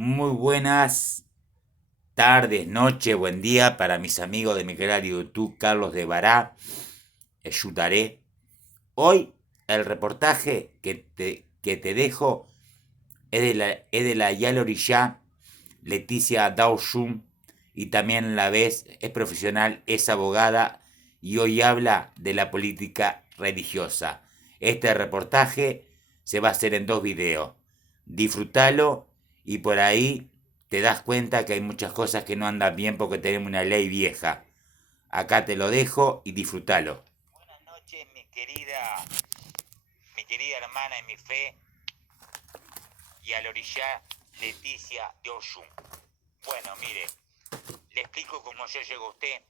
Muy buenas tardes, noche, buen día para mis amigos de mi canal de YouTube, Carlos de Bará, Yutaré. Hoy el reportaje que te dejo es de la Yaloriyá, Leticia Daoshun, y también a la vez es profesional, es abogada y hoy habla de la política religiosa. Este reportaje se va a hacer en dos videos. Disfrútalo y por ahí te das cuenta que hay muchas cosas que no andan bien porque tenemos una ley vieja. Acá te lo dejo y disfrútalo. Buenas noches, mi querida hermana en mi fe, y al orilla Leticia de Oshun. Bueno, mire, le explico cómo yo llego a usted.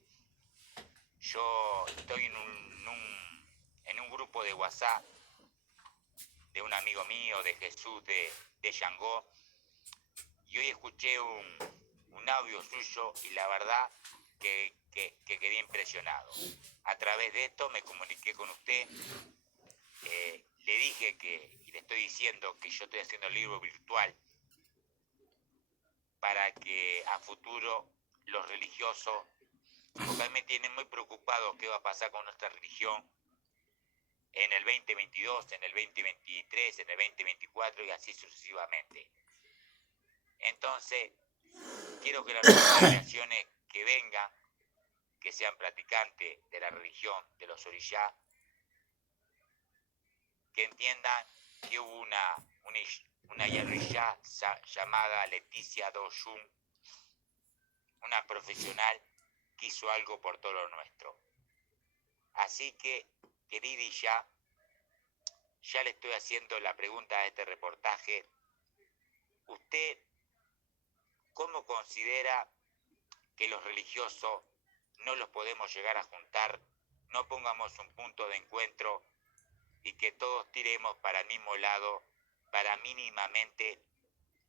Yo estoy en un grupo de WhatsApp de un amigo mío, de Jesús de Yangó, y hoy escuché un audio suyo y la verdad que quedé impresionado. A través de esto me comuniqué con usted, le dije y le estoy diciendo que yo estoy haciendo el libro virtual para que a futuro los religiosos, porque a mí me tienen muy preocupado qué va a pasar con nuestra religión en el 2022, en el 2023, en el 2024 y así sucesivamente. Entonces, quiero que las nuevas generaciones que vengan, que sean practicantes de la religión de los orishá, que entiendan que hubo una yarishá llamada Leticia Doshun, una profesional que hizo algo por todo lo nuestro. Así que, querida ya le estoy haciendo la pregunta a este reportaje. ¿Usted cómo considera que los religiosos no los podemos llegar a juntar, no pongamos un punto de encuentro y que todos tiremos para el mismo lado para mínimamente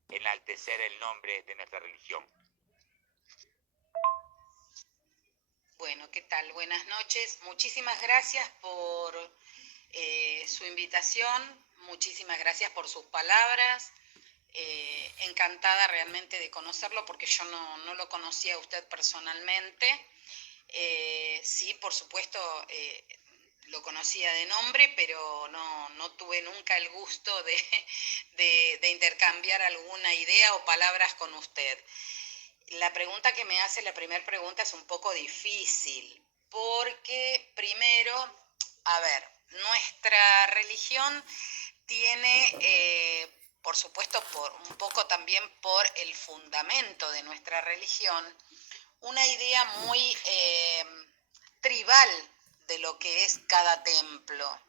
enaltecer el nombre de nuestra religión? Bueno, ¿qué tal? Buenas noches. Muchísimas gracias por su invitación, muchísimas gracias por sus palabras. Encantada realmente de conocerlo porque yo no lo conocía a usted personalmente. Sí, por supuesto, lo conocía de nombre, pero no tuve nunca el gusto de intercambiar alguna idea o palabras con usted. La pregunta que me hace, la primera pregunta es un poco difícil, porque primero, a ver, nuestra religión tiene, por supuesto, un poco también por el fundamento de nuestra religión, una idea muy tribal de lo que es cada templo.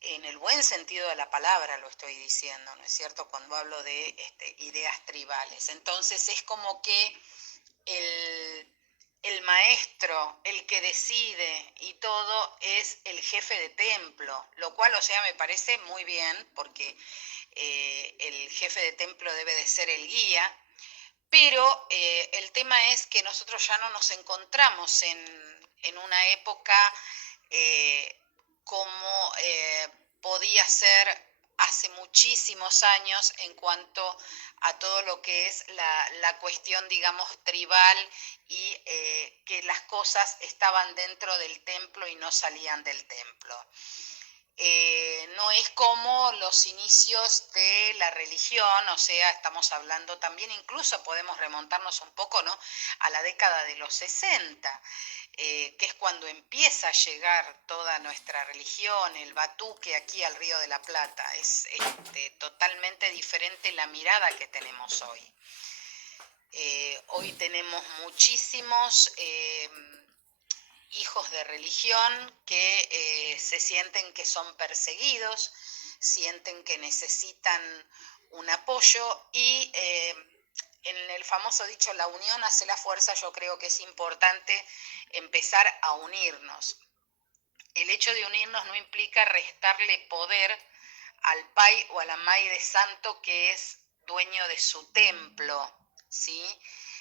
En el buen sentido de la palabra lo estoy diciendo, ¿no es cierto? Cuando hablo de ideas tribales. Entonces es como que el maestro, el que decide y todo, es el jefe de templo, lo cual, o sea, me parece muy bien, porque el jefe de templo debe de ser el guía, pero el tema es que nosotros ya no nos encontramos en una época eh, como podía ser hace muchísimos años en cuanto a todo lo que es la cuestión, digamos, tribal y que las cosas estaban dentro del templo y no salían del templo. No es como los inicios de la religión, o sea, estamos hablando también, incluso podemos remontarnos un poco, ¿no?, a la década de los 60, que es cuando empieza a llegar toda nuestra religión, el batuque aquí al Río de la Plata. Es totalmente diferente la mirada que tenemos hoy. Hoy tenemos muchísimos hijos de religión que se sienten que son perseguidos, sienten que necesitan un apoyo y en el famoso dicho, la unión hace la fuerza, yo creo que es importante empezar a unirnos. El hecho de unirnos no implica restarle poder al pai o a la mai de santo que es dueño de su templo, ¿sí?,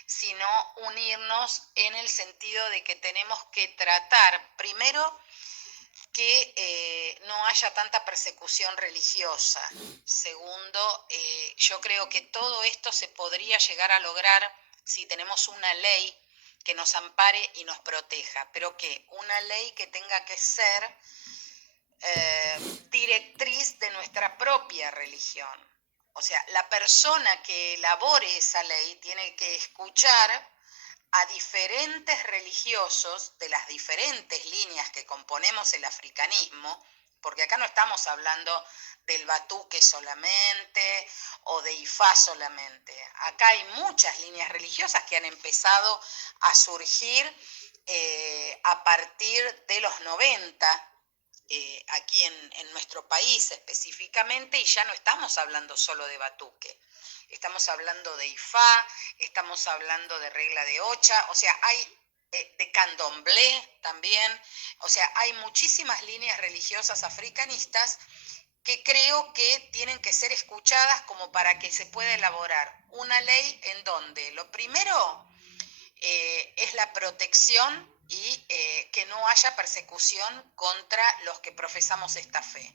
sino unirnos en el sentido de que tenemos que tratar primero que no haya tanta persecución religiosa. Segundo, yo creo que todo esto se podría llegar a lograr si tenemos una ley que nos ampare y nos proteja, pero que una ley que tenga que ser directriz de nuestra propia religión. O sea, la persona que elabore esa ley tiene que escuchar a diferentes religiosos de las diferentes líneas que componemos el africanismo, porque acá no estamos hablando del batuque solamente o de Ifá solamente. Acá hay muchas líneas religiosas que han empezado a surgir a partir de los 90, aquí en nuestro país específicamente, y ya no estamos hablando solo de batuque. Estamos hablando de Ifá, estamos hablando de regla de Ocha, o sea, hay de candomblé también, o sea, hay muchísimas líneas religiosas africanistas que creo que tienen que ser escuchadas como para que se pueda elaborar una ley en donde lo primero es la protección y que no haya persecución contra los que profesamos esta fe.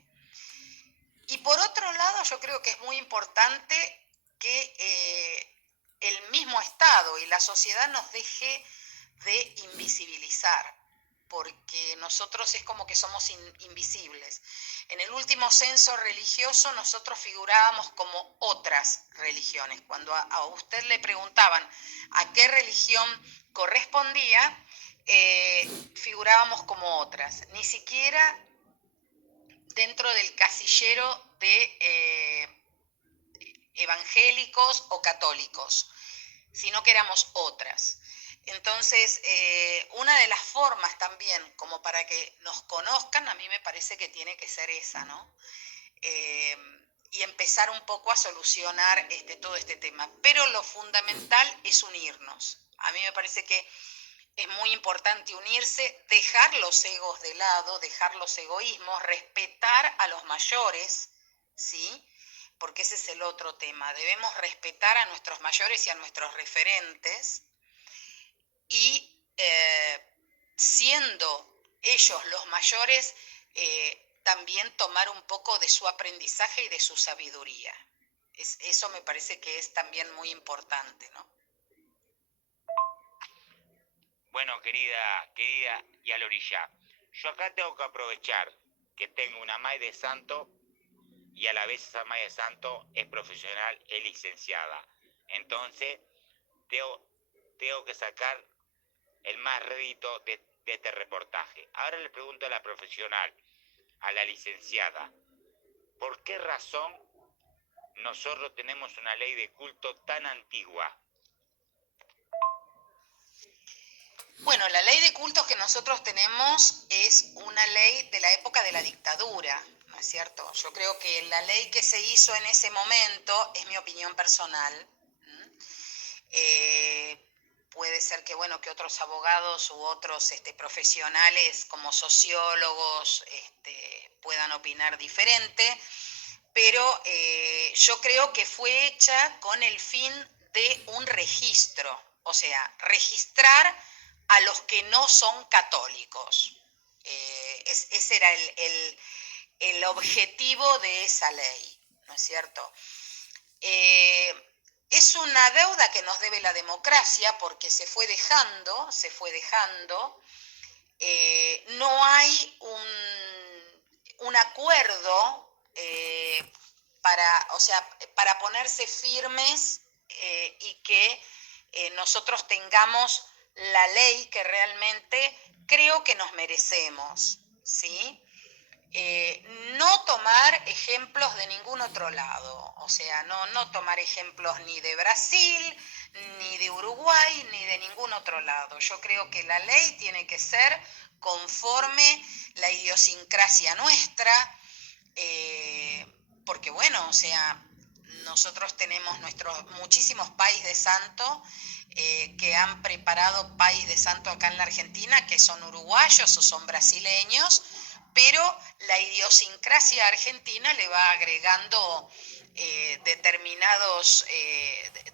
Y por otro lado, yo creo que es muy importante que el mismo Estado y la sociedad nos deje de invisibilizar, porque nosotros es como que somos invisibles. En el último censo religioso nosotros figurábamos como otras religiones. Cuando a usted le preguntaban a qué religión correspondía, figurábamos como otras. Ni siquiera dentro del casillero de evangélicos o católicos, sino que éramos otras. Entonces, una de las formas también, como para que nos conozcan, a mí me parece que tiene que ser esa, ¿no? Y empezar un poco a solucionar todo este tema. Pero lo fundamental es unirnos. A mí me parece que es muy importante unirse, dejar los egos de lado, dejar los egoísmos, respetar a los mayores, ¿sí? Porque ese es el otro tema. Debemos respetar a nuestros mayores y a nuestros referentes y siendo ellos los mayores, también tomar un poco de su aprendizaje y de su sabiduría. Eso me parece que es también muy importante, ¿no? Bueno, querida Yalorilla, yo acá tengo que aprovechar que tengo una May de Santo y a la vez esa May de Santo es profesional, es licenciada. Entonces, tengo que sacar el más rédito de este reportaje. Ahora le pregunto a la profesional, a la licenciada, ¿por qué razón nosotros tenemos una ley de culto tan antigua? Bueno, la ley de cultos que nosotros tenemos es una ley de la época de la dictadura, ¿no es cierto? Yo creo que la ley que se hizo en ese momento, es mi opinión personal, puede ser que, bueno, que otros abogados u otros profesionales como sociólogos puedan opinar diferente, pero yo creo que fue hecha con el fin de un registro, o sea, registrar a los que no son católicos. Ese era el objetivo de esa ley, ¿no es cierto? Es una deuda que nos debe la democracia porque se fue dejando. No hay un acuerdo para ponerse firmes y que nosotros tengamos la ley que realmente creo que nos merecemos, ¿sí? No tomar ejemplos de ningún otro lado, o sea, no tomar ejemplos ni de Brasil, ni de Uruguay, ni de ningún otro lado. Yo creo que la ley tiene que ser conforme la idiosincrasia nuestra, porque bueno, o sea, nosotros tenemos nuestros muchísimos pais de santo que han preparado pais de santo acá en la Argentina, que son uruguayos o son brasileños, pero la idiosincrasia argentina le va agregando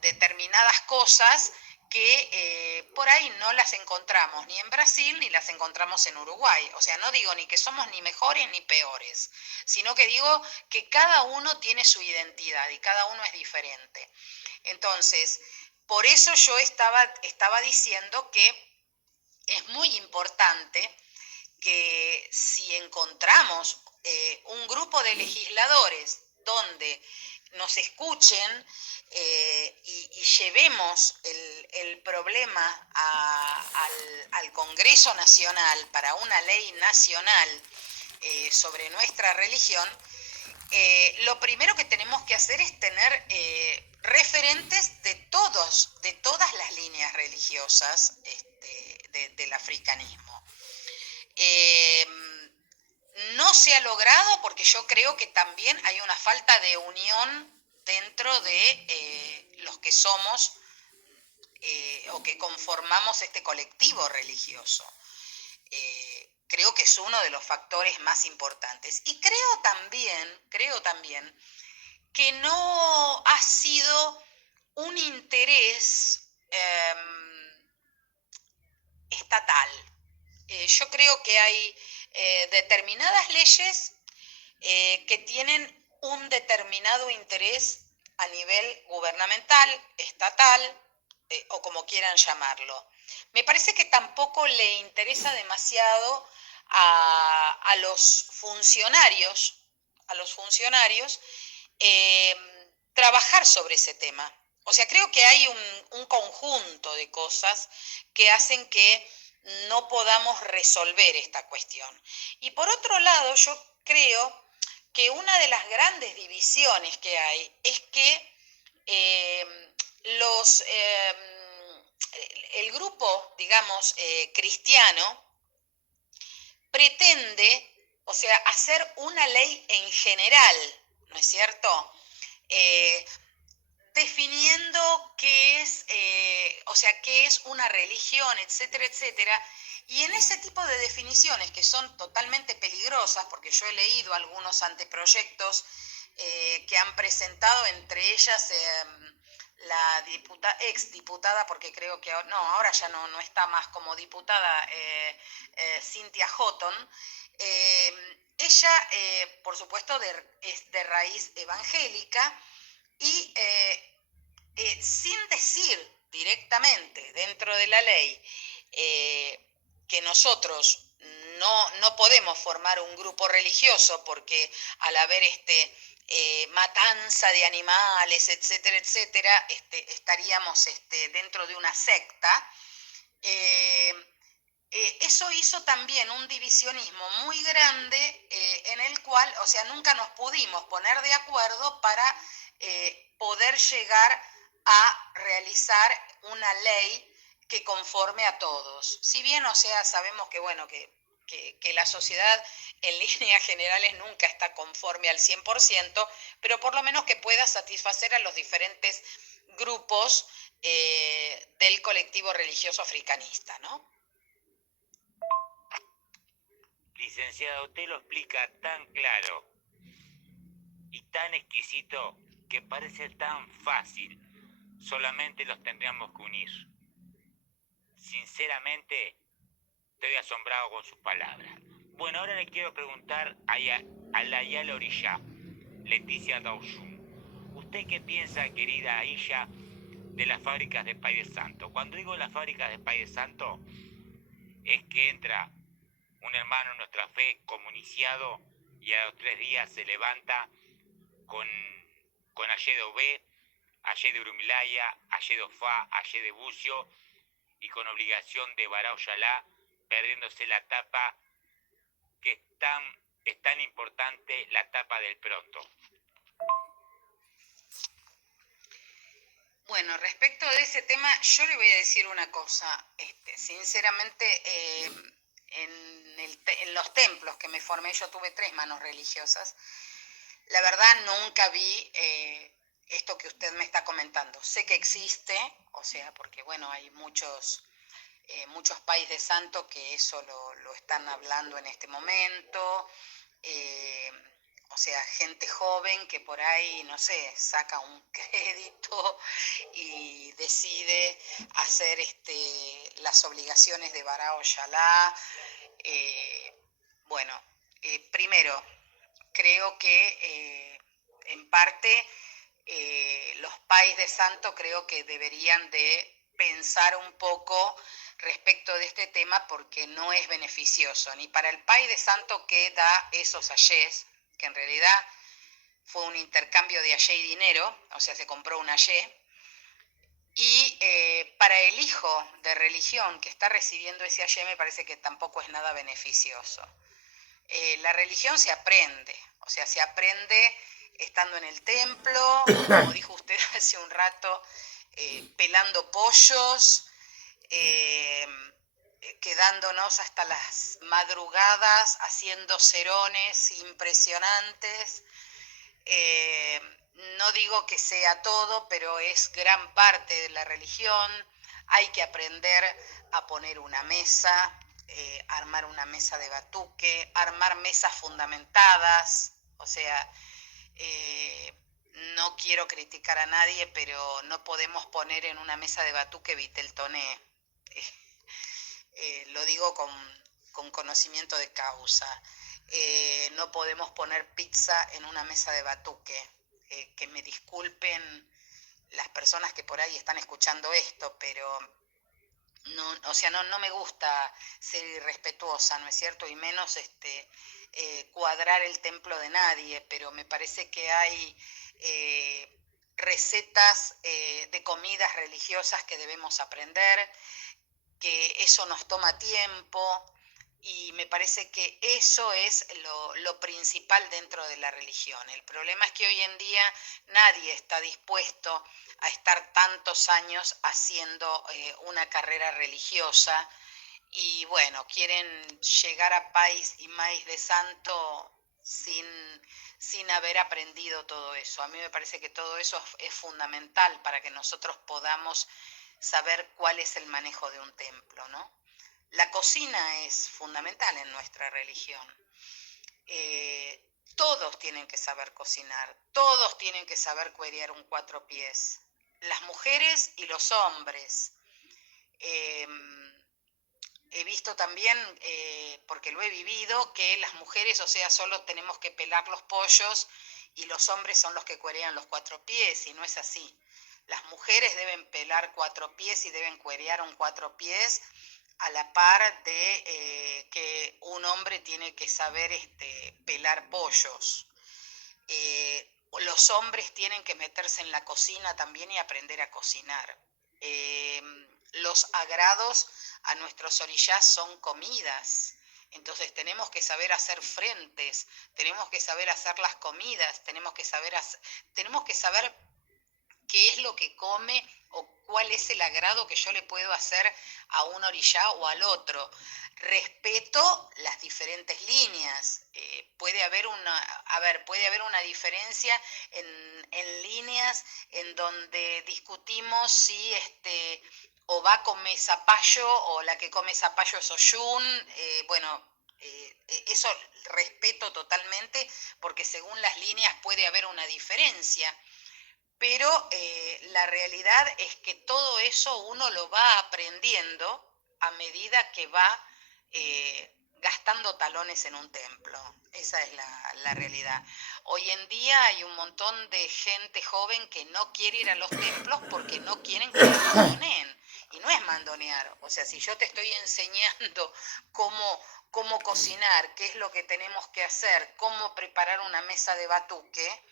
determinadas cosas que por ahí no las encontramos ni en Brasil ni las encontramos en Uruguay. O sea, no digo ni que somos ni mejores ni peores, sino que digo que cada uno tiene su identidad y cada uno es diferente. Entonces, por eso yo estaba diciendo que es muy importante que si encontramos un grupo de legisladores donde nos escuchen y llevemos el problema al Congreso Nacional para una ley nacional sobre nuestra religión, lo primero que tenemos que hacer es tener referentes de todas las líneas religiosas del africanismo. No se ha logrado porque yo creo que también hay una falta de unión dentro de los que somos o que conformamos este colectivo religioso. Creo que es uno de los factores más importantes. Y creo también que no ha sido un interés estatal. Yo creo que hay determinadas leyes que tienen un determinado interés a nivel gubernamental, estatal o como quieran llamarlo. Me parece que tampoco le interesa demasiado a los funcionarios, eh, trabajar sobre ese tema. O sea, creo que hay un conjunto de cosas que hacen que no podamos resolver esta cuestión. Y por otro lado, yo creo que una de las grandes divisiones que hay es que el grupo, digamos, cristiano, pretende, o sea, hacer una ley en general, ¿no es cierto? Eh, Definiendo o sea, qué es una religión, etcétera, etcétera. Y en ese tipo de definiciones que son totalmente peligrosas, porque yo he leído algunos anteproyectos que han presentado, entre ellas la ex diputada, porque creo que no, ahora ya no está más como diputada, Cynthia Houghton. Ella, por supuesto, es de raíz evangélica y sin decir directamente dentro de la ley que nosotros no podemos formar un grupo religioso porque al haber matanza de animales, etcétera, etcétera, estaríamos dentro de una secta. Eso hizo también un divisionismo muy grande en el cual, o sea, nunca nos pudimos poner de acuerdo para poder llegar a realizar una ley que conforme a todos. Si bien, o sea, sabemos que, bueno, que la sociedad en líneas generales nunca está conforme al 100%, pero por lo menos que pueda satisfacer a los diferentes grupos del colectivo religioso africanista, ¿no? Licenciada, usted lo explica tan claro y tan exquisito que parece tan fácil. Solamente los tendríamos que unir. Sinceramente, estoy asombrado con sus palabras. Bueno, ahora le quiero preguntar a la Yala Orilla, Leticia Daushun. ¿Usted qué piensa, querida Aisha, de las fábricas de Pay de Santo? Cuando digo las fábricas de Pay de Santo, es que entra un hermano en nuestra fe comuniciado y a los 3 días se levanta con Ayé de Obé, Ayé de Urumilaya, Ayé de Ofá, Ayé de Bucio y con obligación de Bará Oyalá, perdiéndose la tapa que es tan importante, la tapa del pronto. Bueno, respecto de ese tema, yo le voy a decir una cosa. Sinceramente, en los templos que me formé, yo tuve 3 manos religiosas. La verdad, nunca vi esto que usted me está comentando. Sé que existe, o sea, porque bueno, hay muchos países de santo que eso lo están hablando en este momento. O sea, gente joven que por ahí, no sé, saca un crédito y decide hacer las obligaciones de Bará Ojalá. Bueno, primero, creo que en parte los pais de santo creo que deberían de pensar un poco respecto de este tema porque no es beneficioso ni para el pai de santo que da esos ayés, que en realidad fue un intercambio de ayé y dinero, o sea, se compró un ayé, y para el hijo de religión que está recibiendo ese ayé me parece que tampoco es nada beneficioso. La religión se aprende, o sea, se aprende estando en el templo, como dijo usted hace un rato, pelando pollos, eh, quedándonos hasta las madrugadas haciendo cerones impresionantes. Eh, no digo que sea todo, pero es gran parte de la religión. Hay que aprender a poner una mesa, armar una mesa de batuque, armar mesas fundamentadas, o sea, eh, no quiero criticar a nadie, pero no podemos poner en una mesa de batuque Viteltoné. Lo digo con conocimiento de causa. No podemos poner pizza en una mesa de batuque. Que me disculpen las personas que por ahí están escuchando esto, pero no, o sea, no me gusta ser irrespetuosa, ¿no es cierto? Y menos cuadrar el templo de nadie, pero me parece que hay recetas de comidas religiosas que debemos aprender, que eso nos toma tiempo y me parece que eso es lo principal dentro de la religión. El problema es que hoy en día nadie está dispuesto a estar tantos años haciendo una carrera religiosa y bueno, quieren llegar a pais y maíz de santo sin haber aprendido todo eso. A mí me parece que todo eso es fundamental para que nosotros podamos saber cuál es el manejo de un templo, ¿no? La cocina es fundamental en nuestra religión. Eh, Todos tienen que saber cocinar, todos tienen que saber cuerear un cuatro pies, las mujeres y los hombres. Eh, He visto también, porque lo he vivido, que las mujeres, o sea, solo tenemos que pelar los pollos y los hombres son los que cuerean los cuatro pies, y no es así. Las mujeres deben pelar cuatro pies y deben cuerear un cuatro pies a la par de que un hombre tiene que saber pelar pollos. Los hombres tienen que meterse en la cocina también y aprender a cocinar. Eh, los agrados a nuestros orillás son comidas. Entonces tenemos que saber hacer frentes, tenemos que saber hacer las comidas, tenemos que saber qué es lo que come o cuál es el agrado que yo le puedo hacer a un orillá o al otro. Respeto las diferentes líneas. Puede haber una diferencia en líneas en donde discutimos si o va a comer zapallo o la que come zapallo es oyún. Eso respeto totalmente porque según las líneas puede haber una diferencia, pero la realidad es que todo eso uno lo va aprendiendo a medida que va gastando talones en un templo. Esa es la realidad. Hoy en día hay un montón de gente joven que no quiere ir a los templos porque no quieren que los mandoneen. Y no es mandonear. O sea, si yo te estoy enseñando cómo cocinar, qué es lo que tenemos que hacer, cómo preparar una mesa de batuque,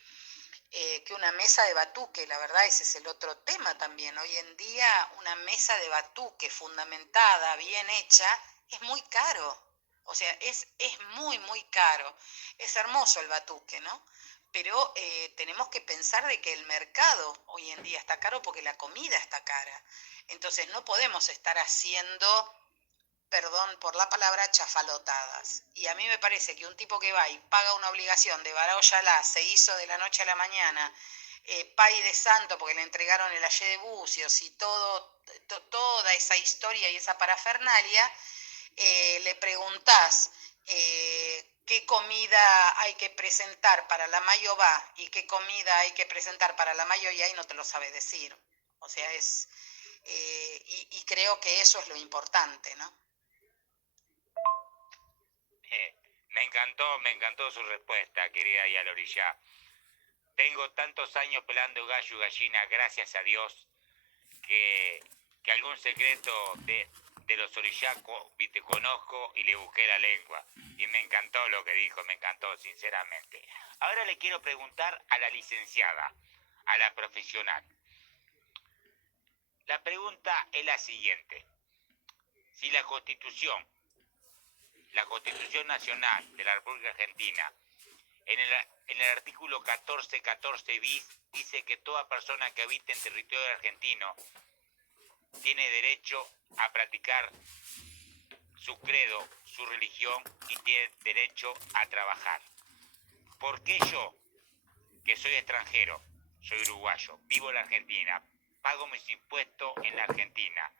que una mesa de batuque, la verdad ese es el otro tema también. Hoy en día una mesa de batuque fundamentada, bien hecha, es muy caro. O sea, es muy, muy caro. Es hermoso el batuque, ¿no? Pero tenemos que pensar de que el mercado hoy en día está caro porque la comida está cara. Entonces no podemos estar haciendo, perdón por la palabra, chafalotadas. Y a mí me parece que un tipo que va y paga una obligación de Bará Ojalá, se hizo de la noche a la mañana, pai de santo porque le entregaron el ayé de bucios y toda esa historia y esa parafernalia, le preguntás qué comida hay que presentar para la Mayobá y qué comida hay que presentar para la Mayoya y no te lo sabe decir. O sea, y creo que eso es lo importante, ¿no? Me encantó su respuesta, querida Yalorilla. Tengo tantos años pelando gallo y gallina, gracias a Dios, que, que algún secreto de los orillacos te conozco y le busqué la lengua. Y me encantó lo que dijo, me encantó, sinceramente. Ahora le quiero preguntar a la licenciada, a la profesional. La pregunta es la siguiente. Si la Constitución Nacional de la República Argentina, en el artículo 14 bis, dice que toda persona que habite en territorio argentino tiene derecho a practicar su credo, su religión y tiene derecho a trabajar. ¿Por qué yo, que soy extranjero, soy uruguayo, vivo en la Argentina, pago mis impuestos en la Argentina,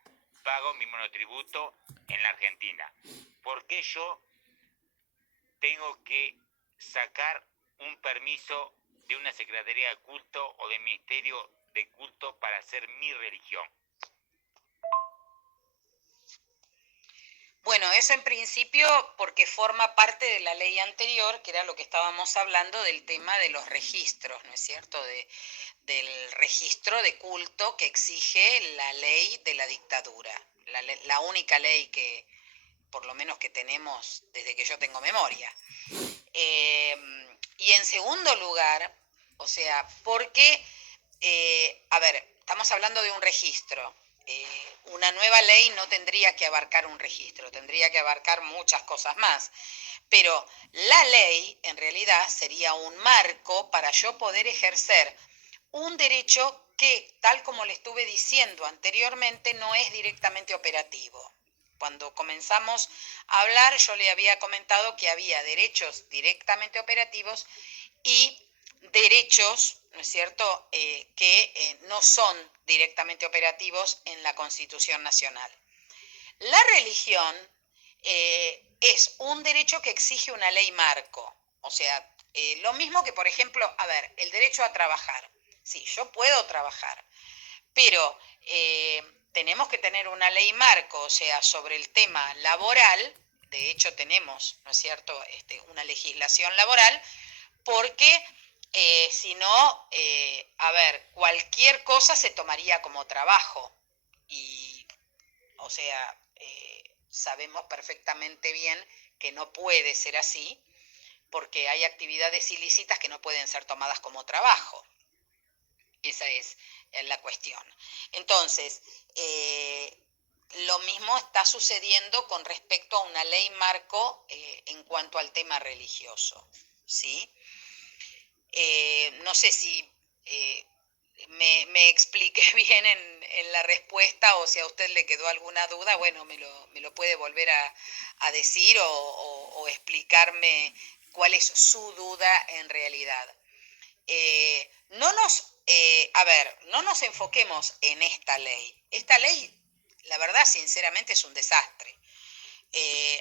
pago mi monotributo en la Argentina? ¿Por qué yo tengo que sacar un permiso de una secretaría de culto o del ministerio de culto para hacer mi religión? Bueno, eso en principio porque forma parte de la ley anterior, que era lo que estábamos hablando del tema de los registros, ¿no es cierto? Del registro de culto que exige la ley de la dictadura, la única ley que, por lo menos que tenemos desde que yo tengo memoria. Y en segundo lugar, o sea, porque, a ver, estamos hablando de un registro. Una nueva ley no tendría que abarcar un registro, tendría que abarcar muchas cosas más. Pero la ley, en realidad, sería un marco para yo poder ejercer un derecho que, tal como le estuve diciendo anteriormente, no es directamente operativo. Cuando comenzamos a hablar, yo le había comentado que había derechos directamente operativos y derechos, ¿no es cierto?, que no son directamente operativos en la Constitución Nacional. La religión es un derecho que exige una ley marco, o sea, lo mismo que, por ejemplo, a ver, el derecho a trabajar. Sí, yo puedo trabajar, pero tenemos que tener una ley marco, o sea, sobre el tema laboral. De hecho, tenemos, ¿no es cierto?, una legislación laboral, porque si no, a ver, cualquier cosa se tomaría como trabajo. Y, o sea, sabemos perfectamente bien que no puede ser así, porque hay actividades ilícitas que no pueden ser tomadas como trabajo. Esa es la cuestión. Entonces, lo mismo está sucediendo con respecto a una ley marco en cuanto al tema religioso, ¿sí? No sé si me expliqué bien en la respuesta, o si a usted le quedó alguna duda, bueno, me lo puede volver a decir o explicarme cuál es su duda en realidad. No nos enfoquemos en esta ley. Esta ley, la verdad, sinceramente, es un desastre.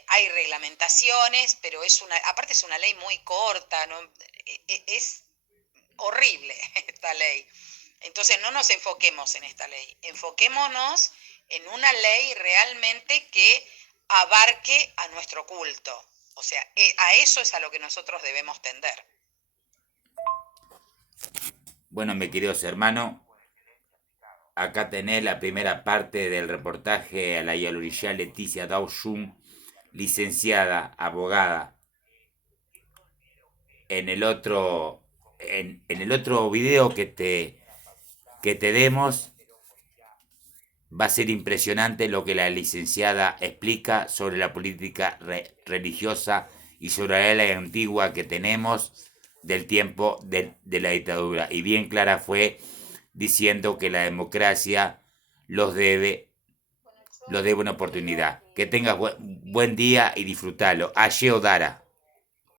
Hay reglamentaciones, pero aparte es una ley muy corta, ¿no? Es horrible esta ley. Entonces no nos enfoquemos en esta ley, enfoquémonos en una ley realmente que abarque a nuestro culto. O sea, a eso es a lo que nosotros debemos tender. Bueno, mis queridos hermanos, acá tenés la primera parte del reportaje a la Yalorilla Leticia Daoshun, licenciada, abogada. En el otro, en el otro video que te demos, va a ser impresionante lo que la licenciada explica sobre la política religiosa y sobre la ley antigua que tenemos del tiempo de la dictadura. Y bien clara fue diciendo que la democracia los debe una oportunidad. Que tengas buen día y disfrutalo. Aye Odara.